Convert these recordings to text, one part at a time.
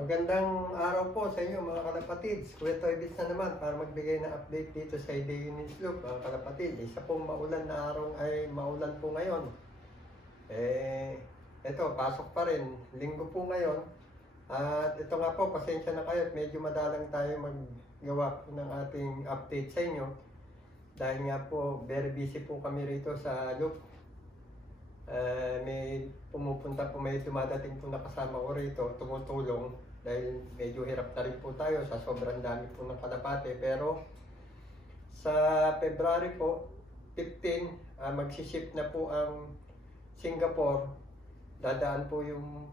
Magandang araw po sa inyo mga kalapatids. Kuya Toybits na naman para magbigay ng update dito sa Daily News Loop mga kalapatid. Isa pong maulan na araw ay maulan po ngayon. Ito, pasok pa rin. Linggo po ngayon. At ito nga po, pasensya na kayo at medyo madalang tayo maggawa po ng ating update sa inyo. Dahil nga po, very busy po kami rito sa loop. May pumupunta po, may dumadating po na kasama ko rito, tumutulong dahil medyo hirap na rin po tayo sa sobrang dami po ng kalapate. Pero sa February po 15, magsiship na po ang Singapore. Dadaan po yung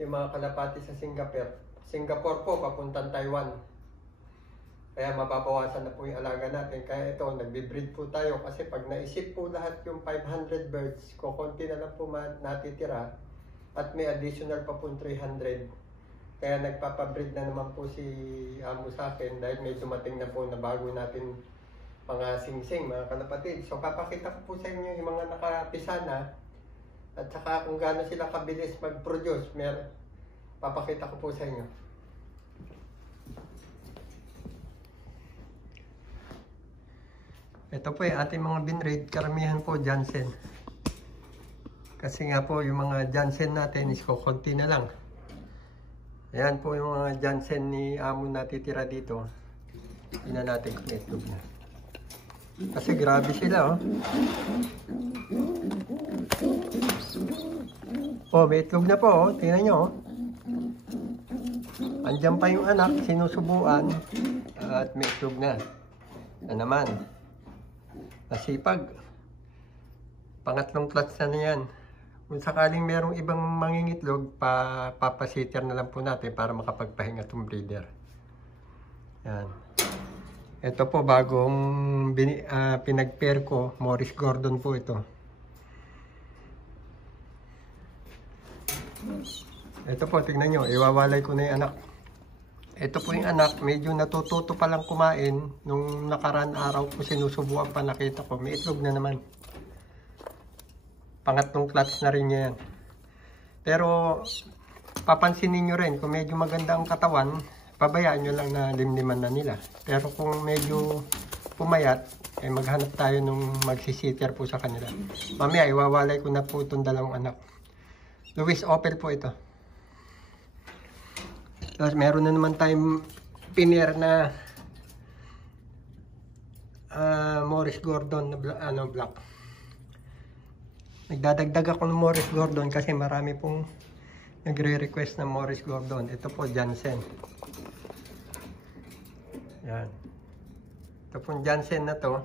mga kalapate sa Singapore po papuntang Taiwan. Kaya mababawasan na po yung alaga natin. Kaya ito, nagbe-breed po tayo. Kasi pag naisip po lahat yung 500 birds, kukunti na lang po natitira. At may additional pa po 300. Kaya nagpapabreed na naman po si amo sa akin. Dahil may dumating na po na bago natin mga singsing, mga kalapatid. So papakita ko po sa inyo yung mga nakapisa na. At saka kung gaano sila kabilis mag-produce. Papakita ko po sa inyo. Ito po yung ating mga binraid, karamihan po Jansen. Kasi nga po yung mga Jansen natin is kukunti na lang. Ayan po yung mga Jansen ni amo natitira dito. Tingnan natin kung may itlog na. Kasi grabe sila oh. Oh, may itlog na po oh. Tingnan nyo oh. Andyan pa yung anak, sinusubuan. At may itlog na. Na naman. Nasipag. Pangatlong clutch na yan. Kung sakaling merong ibang mangingitlog, papasiter na lang po natin para makapagpahinga itong breeder. Yan. Ito po bagong pinag-pair ko, Morris Gordon po ito. Ito po, tignan nyo, iwawalay ko na yung anak. Ito po yung anak, medyo natututo pa lang kumain. Nung nakaraan araw po sinusubuan pa, nakita ko, may itlog na naman. Pangatlong clutch na rin yan. Pero papansinin nyo rin, kung medyo maganda ang katawan, pabayaan nyo lang na limliman na nila. Pero kung medyo pumayat, maghanap tayo nung magsisiter po sa kanila. Mamaya, iwawalay ko na po itong dalawang anak. Louis Opel po ito. Tapos meron na naman tayong piner na Morris Gordon na black. Nagdadagdag ako ng Morris Gordon kasi marami pong nagre-request ng Morris Gordon. Ito po Jansen. Yan. Ito pong Jansen na to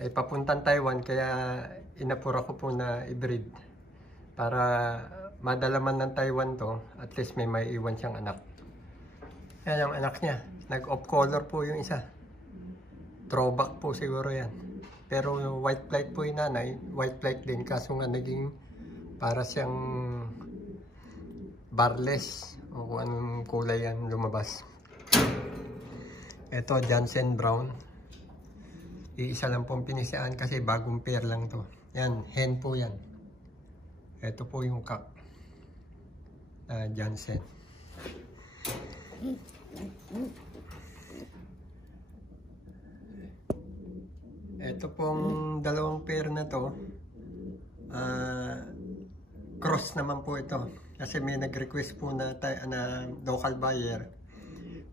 ay papuntang Taiwan kaya inapura ko po na i-breed para madalaman ng Taiwan to, at least may iwan siyang anak. Yan ang anak niya. Nag-off color po yung isa. Throwback po siguro yan. Pero white flight po yung nanay. White flight din. Kaso nga naging para siyang barless. O kung anong kulay yan lumabas. Ito, Jansen Brown. Iisa lang pong pinisaan kasi bagong pair lang to. Yan, hen po yan. Ito po yung cock. Jansen. Ito pong dalawang pair na to, cross naman po ito. Kasi may nag-request po na local buyer.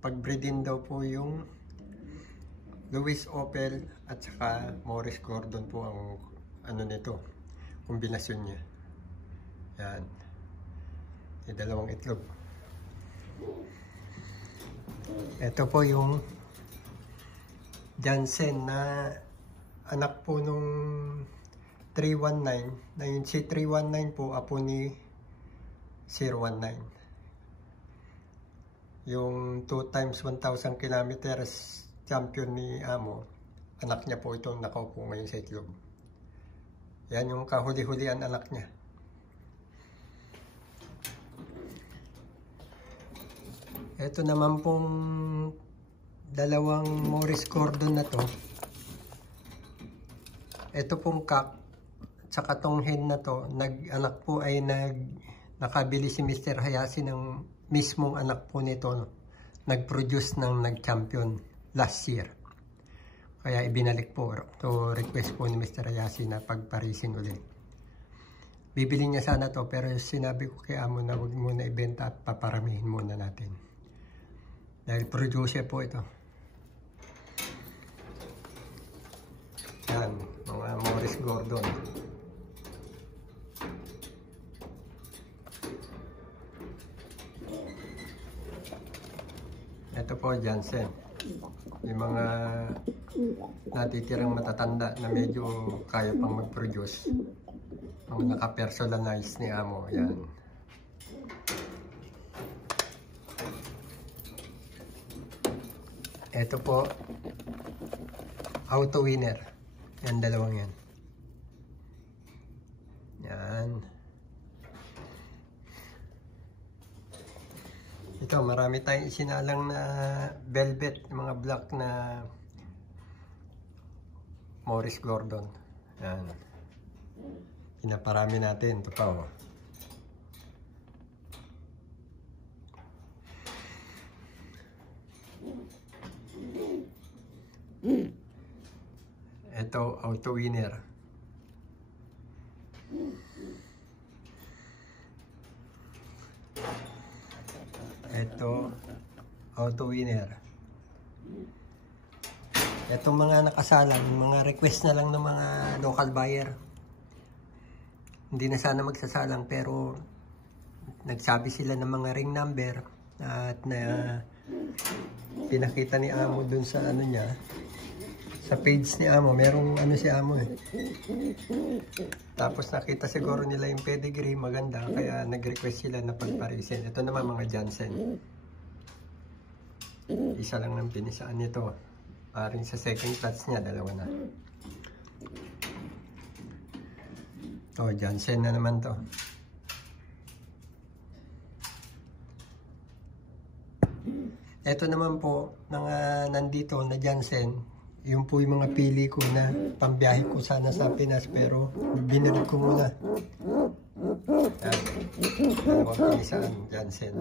Pag-breedin daw po yung Louis Opel at saka Morris Gordon po ang ano nito, kombinasyon niya. Yan. May dalawang itlog. Ito po yung Jansen na anak po nung 319. Na yung si 319 po, apo ni 019. Yung 2 times 1,000 kilometers champion ni amo, anak niya po itong nakaupo ngayon sa itlog. Yan yung kahuli-hulian anak niya. Ito naman pong dalawang Morris Gordon na to. Ito pong cock, tsaka tong hen na to, anak po ay nakabili si Mr. Hayashi ng mismong anak po nito nag-produce ng nag-champion last year. Kaya ibinalik po. So request po ni Mr. Ayasi na pagparising ulit. Bibili niya sana to, pero sinabi ko kay amo na huwag muna ibenta at paparamihin muna natin. Dahil producer po ito. Yan, mga Morris Gordon. Ito po, Jansen. Yung mga natitirang matatanda na medyo kaya pang mag-produce. Ang naka-personalize ni amo. Yan. Ito po, auto winner. Yan, dalawang yan. Yan. Ito, marami tayong isinalang na velvet, mga black na Morris Gordon. Yan. Pinaparami natin. Ito pa, oh. Ito, auto winner. Ito, auto winner. Itong mga nakasalang, mga request na lang ng mga local buyer. Hindi na sana magsasalang, pero nagsabi sila ng mga ring number at na pinakita ni amo dun sa ano niya, sa page ni amo. Merong ano si amo eh. Tapos nakita siguro nila yung pedigree maganda, kaya nag-request sila na pagparisin. Ito naman mga Jansen. Isa lang ng pinisaan nito. Paring sa second class niya, dalawa na. Oh, Jansen na naman to. Ito naman po, mga nandito na Jansen. Yung po yung mga pili ko na pambiyahe ko sana sa Pinas, pero binili ko muna. Yan. Dalawang pinisaan, Jansen.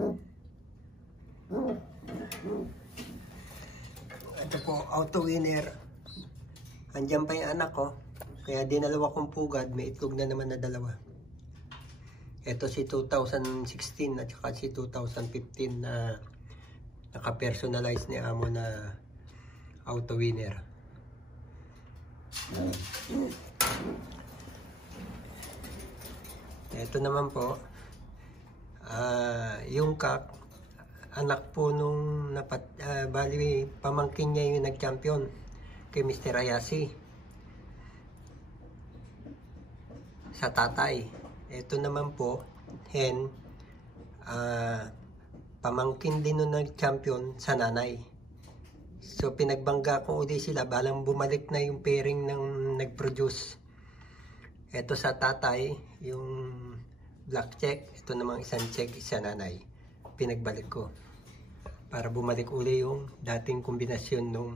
Ito po, auto winner. Andiyan pa yung anak ko. Kaya dinalawa kong pugad, may itlog na naman na dalawa. Ito si 2016 at saka si 2015 na naka-personalize ni amo na auto winner. Ito naman po, yung kak, anak po nung bali pamangkin niya yung nag-champion kay Mr. Ayasi sa tatay. Ito naman po, hen, pamangkin din nung nag-champion sa nanay. So pinagbangga ko uli sila, balang bumalik na yung pairing ng nag-produce. Ito sa tatay, yung black check. Ito namang isang check, isa nanay. Pinagbalik ko para bumalik uli yung dating kombinasyon nung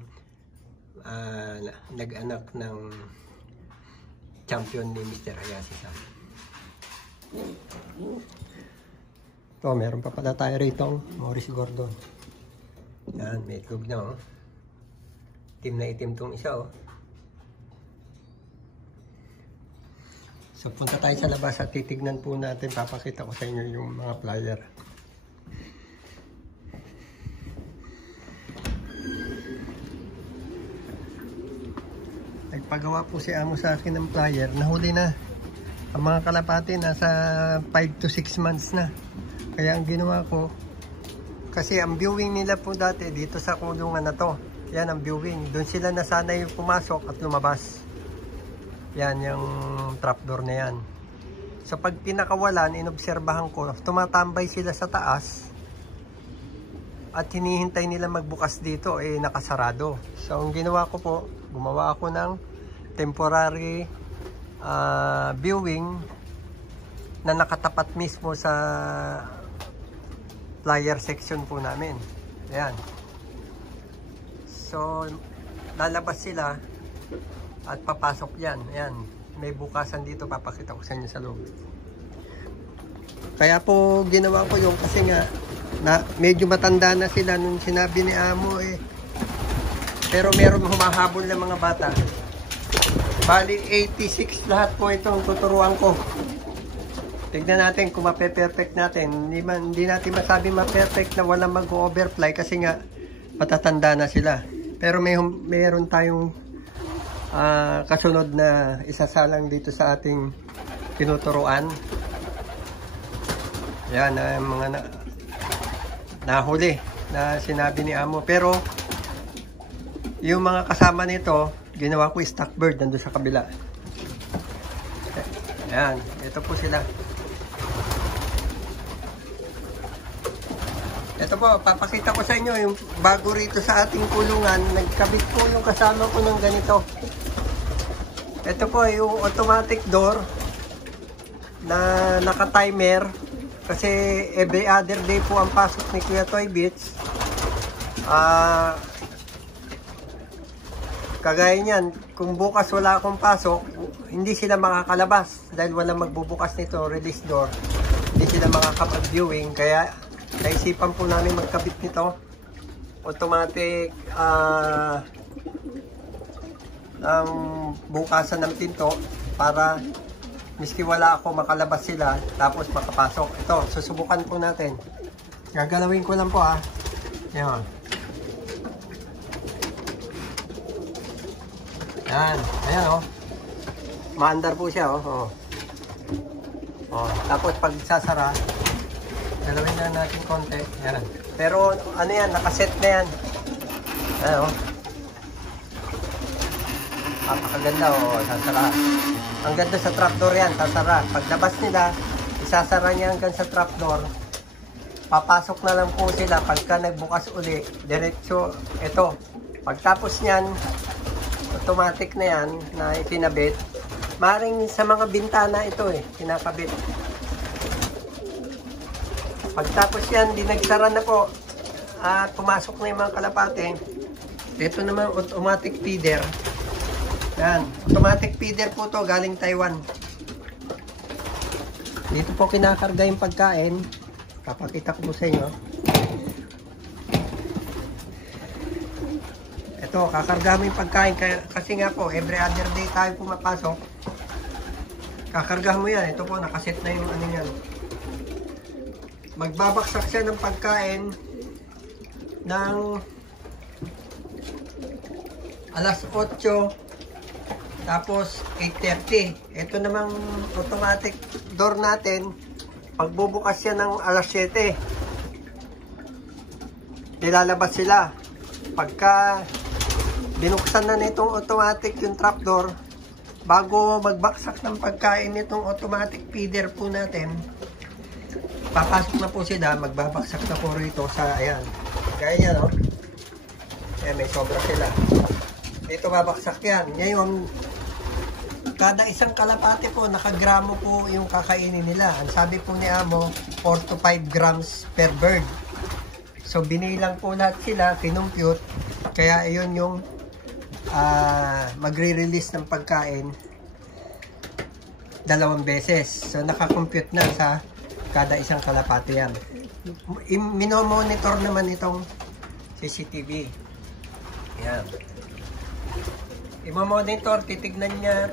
nag-anak ng champion ni Mr. Ayasi. Ito, meron pa pala tayo rito, Morris Gordon. Yan, may itlog na, oh. Itim na itim tong isa, oh. So punta tayo sa labas at titignan po natin, papakita ko sa inyo yung mga flyer. Nagpagawa po si amo sa akin ng flyer, nahuli na. Ang mga kalapati nasa 5 to 6 months na. Kaya ang ginawa ko, kasi ang viewing nila po dati dito sa kulungan na to. Yan ang viewing. Doon sila nasanay pumasok at lumabas. Yan yung trapdoor na yan. So pag pinakawalan, inobserbahan ko, tumatambay sila sa taas. At hinihintay nila magbukas dito, eh nakasarado. So ang ginawa ko po, gumawa ako ng temporary viewing na nakatapat mismo sa flyer section po namin. Ayan. So, lalabas sila at papasok yan. Ayan. May bukasan dito. Papakita ko sa inyo sa loob. Kaya po ginawa ko yung kasi nga medyo matanda na sila nung sinabi ni Amo eh. Pero meron humahabol na mga bata. Bali 86 lahat po itong tuturuan ko. Tignan natin kung mape-perfect natin. Hindi natin masabi ma-perfect na walang mag-overfly kasi nga matatanda na sila. Pero meron tayong kasunod na isasalang dito sa ating tinuturuan. Yan, mga nahuli na sinabi ni Amo. Pero yung mga kasama nito, ginawa ko stock bird nandun sa kabila. Yan, ito po sila. Ito po, papakita ko sa inyo yung bago rito sa ating kulungan. Nagkabit po yung kasama ko ng ganito. Ito po yung automatic door na naka-timer. Kasi every other day po ang pasok ni Kuya Toy Beats. Kagaya niyan, kung bukas wala akong pasok, hindi sila makakalabas. Dahil walang magbubukas nito, release door. Hindi sila makakapag-viewing. Kaya naisipan po namin magkabit nito. Automatic ang bukasan ng pinto para miski wala ako makalabas sila tapos makapasok. Ito, susubukan po natin. Gagalawin ko lang po ha. Yan. Yan. Ayan o. Maandar po siya o. Tapos pag sasara, galawin na natin konti. Yan. Pero ano yan, nakaset na yan. Ayan o. Napakaganda o, sasara. Ang ganda sa trapdoor yan, sasara. Paglabas nila, isasara niya hanggang sa trapdoor. Papasok na lang po sila pagka nagbukas uli. Diretso, ito. Pagtapos niyan, automatic na yan na itinabit. Maring sa mga bintana ito kinakabit. Pagtapos yan, dinagsara na po at pumasok na yung mga kalapate. Ito naman automatic feeder. Yan, automatic feeder po to galing Taiwan. Dito po kinakarga yung pagkain. Papakita ko po sa inyo. Ito, kakarga mo yung pagkain kasi nga po, every other day tayo pumapasok. Kakarga mo yan. Ito po, nakaset na yung ano yan. Magbabaksak siya ng pagkain ng alas 8 tapos 8:30. Ito namang automatic door natin, pagbubukas siya ng alas 7 nilalabas sila. Pagka binuksan na nitong automatic yung trapdoor, bago magbaksak ng pagkain nitong automatic feeder po natin, papasok na po sila, magbabaksak na po rito sa, ayan, gaya yan o. Ayan, may sobra sila. Ito babaksak yan. Ngayon, kada isang kalapate po, nakagramo po yung kakainin nila. Ang sabi po ni Amo, 4 to 5 grams per bird. So, binilang po lahat sila, kinumpute. Kaya, yun yung magre-release ng pagkain 2 beses. So, nakakompute na sa kada isang kalapate yan. Minomonitor naman itong CCTV. Yan. Imamonitor, titignan niya,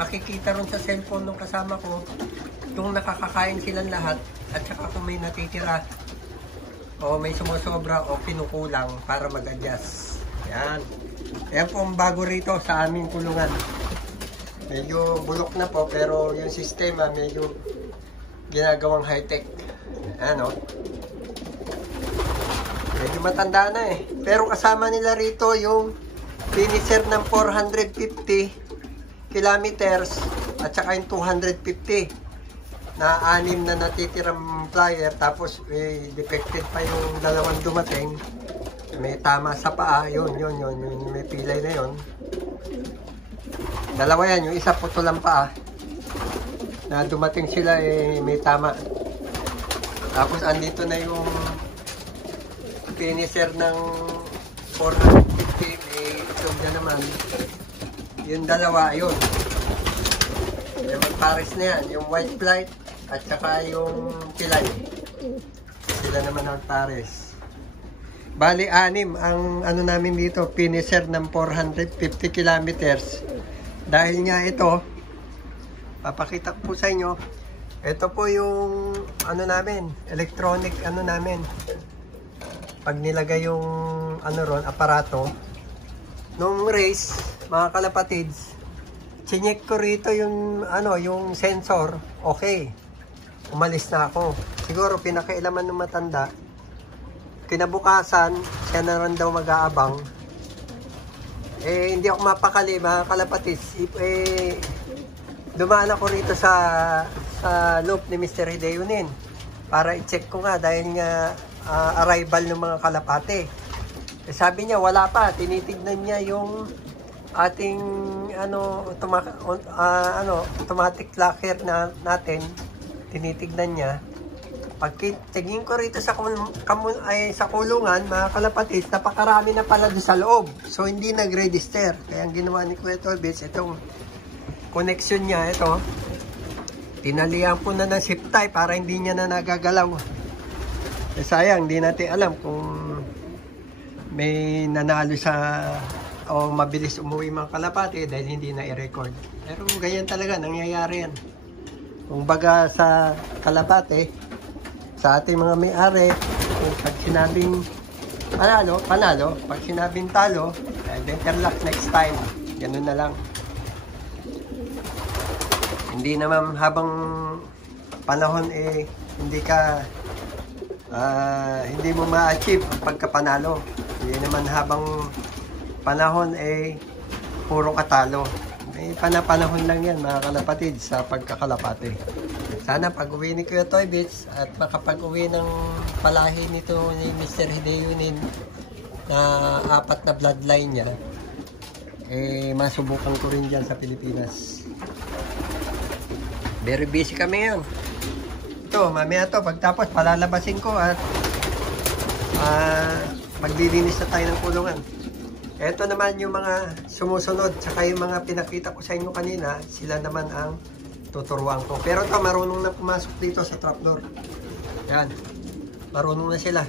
makikita ron sa cellphone ng kasama ko kung nakakakain silang lahat at saka kung may natitira o may sumusobra o pinukulang para mag-adjust. Yan. Yan po ang bago rito sa aming kulungan. Medyo bulok na po pero yung sistema medyo ginagawang high-tech. Ano? Medyo matanda na pero kasama nila rito yung finisher ng 450 kilometers at saka yung 250 na 6 na natitirang flyer. Tapos defected pa yung 2 dumating, may tama sa paa. Yun, may pilay na yun. 2 yan, yung isa putol ang paa na dumating sila, may tama. Tapos andito na yung finisher ng 450, may itog na naman. Yung 2, yun. Yung magpares na yan, yung white flight at saka yung pilay. sila naman Altares. Bali, 6 ang ano namin dito, finisher ng 450 kilometers. Dahil nga ito, papakita ko po sa inyo, ito po yung ano namin, electronic ano namin. Pag nilagay yung ano ron, aparato, nung race, mga kalapatids, chinek ko rito yung ano, yung sensor, okay. Umalis na ako. Siguro pinakailaman ng matanda. Kinabukasan, siya na rin daw mag-aabang. Eh, hindi ako mapakali, mga kalapatids. Dumaan ako rito sa loop ni Mr. Hideyunin para i-check ko nga dahil nga arrival ng mga kalapate. Eh, sabi niya, wala pa. Tinitignan niya yung ating automatic locker natin. Tinitignan niya. Pag tingin ko rito sa kulungan, mga kalapatids, napakarami na pala doon sa loob. So, hindi nag-register. Kaya ang ginawa ni Kuya Torbits, itong connection niya, ito, tinalihan po na ng zip tie para hindi niya na nagagalaw. Eh, sayang, hindi natin alam kung may nanalo o mabilis umuwi mga kalapati dahil hindi na i-record. Pero ganyan talaga, nangyayari yan. Kung baga sa kalapate, sa ating mga may-ari, pag sinabing panalo, pag sinabing talo, better luck next time. Ganun na lang. Hindi naman habang panahon hindi mo ma-achieve ang pagkapanalo. Hindi naman habang panahon puro katalo. May panahon lang yan mga kalapatid sa pagkakalapate. Sana pag-uwi ni Kuya Torbits at makapag-uwi ng palahi nito ni Mr. Hideyunin na 4 na bloodline niya, masubukan ko rin dyan sa Pilipinas. Very busy kami ngayon. Ito, mamaya to, pagtapos palalabasin ko at maglilinis na tayo ng kulungan. Ito naman yung mga sumusunod, saka yung mga pinakita ko sa inyo kanina, sila naman ang tuturuan ko. Pero ito, marunong na pumasok dito sa trapdoor. Yan, marunong na sila.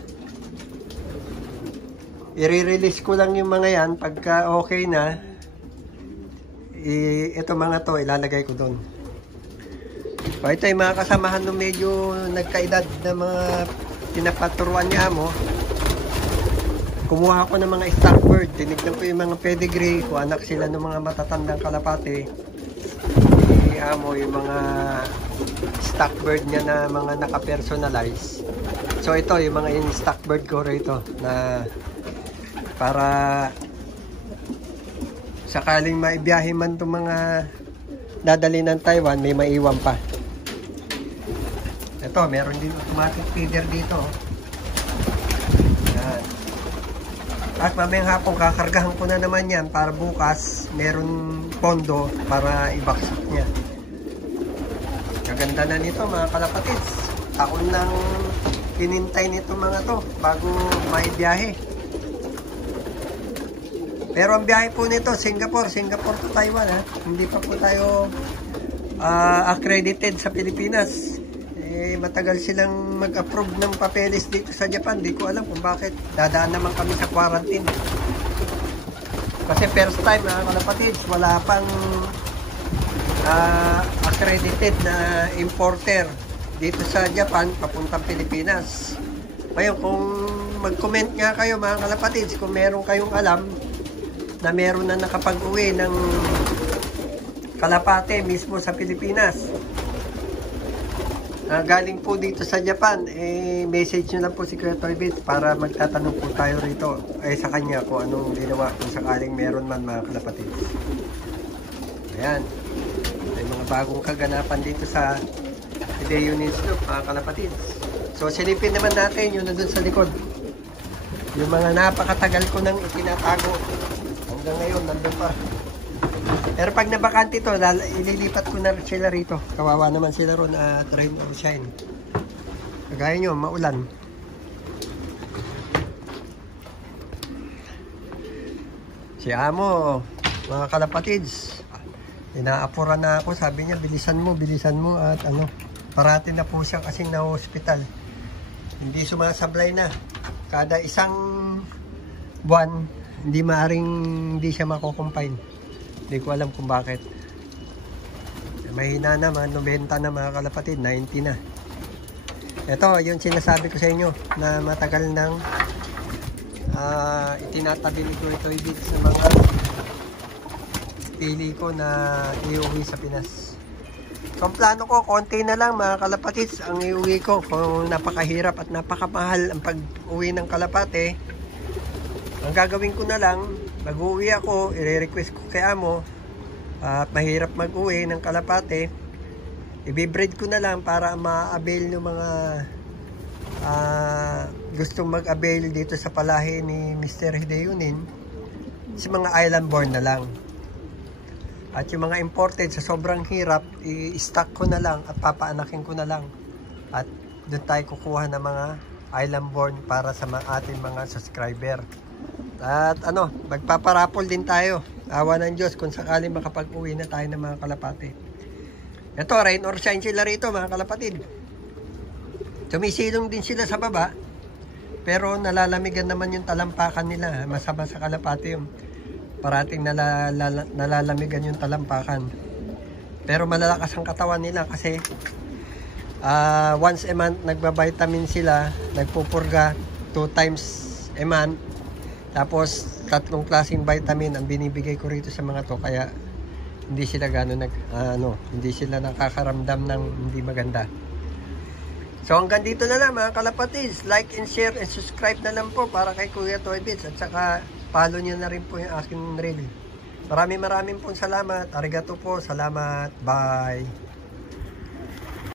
I-release ko lang yung mga yan, pagka okay na, ito mga to, ilalagay ko doon. So, ito yung mga kasamahan nung medyo nagkaedad na mga pinapaturuan niya mo. Kumuha ako ng mga stock bird. Tinignan ko yung mga pedigree, kung anak sila ng mga matatandang kalapate. Amo yung mga stock bird niya na mga naka-personalize. So ito yung mga stock bird ko rito na para sakaling maibiyahe man itong mga dadali ng Taiwan, may maiwan pa. Ito, meron din automatic feeder dito. Yan. At mamayang hapon kakargahan ko na naman yan para bukas meron pondo para ibaksak niya. Kaganda na nito mga kalapatids. Taon nang hinintay nito mga to bago maibiyahe. Pero ang biyahe po nito Singapore to Taiwan ha. Hindi pa po tayo accredited sa Pilipinas. Matagal silang mag-approve ng papeles dito sa Japan. Di ko alam kung bakit. Dadaan naman kami sa quarantine. Kasi first time mga kalapatids, wala pang accredited na importer dito sa Japan papuntang Pilipinas. Ngayon kung mag-comment nga kayo mga kalapatids kung meron kayong alam na meron na nakapag-uwi ng kalapate mismo sa Pilipinas, galing po dito sa Japan, message nyo lang po si Kuya Torbits para magtatanong po tayo rito sa kanya kung anong ginawa kung sakaling meron man mga kalapatids. Ayan, may mga bagong kaganapan dito sa Hideyunin Sloop mga kalapatids. So silipin naman natin yung nandun sa likod, yung mga napakatagal ko nang itinatago hanggang ngayon nandun pa. Pero pag nabakante ito, ililipat ko na sila rito. Kawawa naman sila ron rain or shine. Kagaya nyo, maulan. Si Amo, mga kalapatids, inaapuran na ako. Sabi niya, bilisan mo. At parati na po siya kasing na-hospital. hindi sumasablay na. Kada isang buwan, hindi siya mako-combine. Hindi ko alam kung bakit. Mahina naman, 90 na mga kalapatid, 90 na. Ito, yung sinasabi ko sa inyo na matagal nang itinatabi ni Kuya Toy Beats sa mga pili ko na iuwi sa Pinas. So, ang plano ko, konti na lang mga kalapatids ang iuwi ko. Kung napakahirap at napakamahal ang pag-uwi ng kalapate, ang gagawin ko na lang, mag-uwi ako, i-request ko kay amo, at mahirap mag-uwi ng kalapate, i-breed ko na lang para ma-avail yung mga gustong mag-avail dito sa palahi ni Mr. Hideyunin, sa mga island born na lang. At yung mga imported sa sobrang hirap, i-stock ko na lang at papaanakin ko na lang. At doon tayo kukuha ng mga island born para sa ating mga subscriber. At magpaparapol din tayo. Awa ng Diyos kung sakaling makapag-uwi na tayo ng mga kalapate. Ito, rain or shine sila rito mga kalapatid. Tumisilong din sila sa baba. Pero nalalamigan naman yung talampakan nila. Masama sa kalapate yung parating nalalamigan yung talampakan. Pero malalakas ang katawan nila kasi once a month nagba-vitamin sila, nagpupurga 2 times a month. Tapos 3 klaseng vitamin ang binibigay ko rito sa mga to, kaya hindi sila hindi sila nakakaramdam ng hindi maganda. So hanggang dito na lang mga kalapatids. Like and share and subscribe na lang po para kay Kuya Toy Beats, at saka follow nyo na rin po yung aking reel. Maraming pong salamat. Arigato po. Salamat. Bye.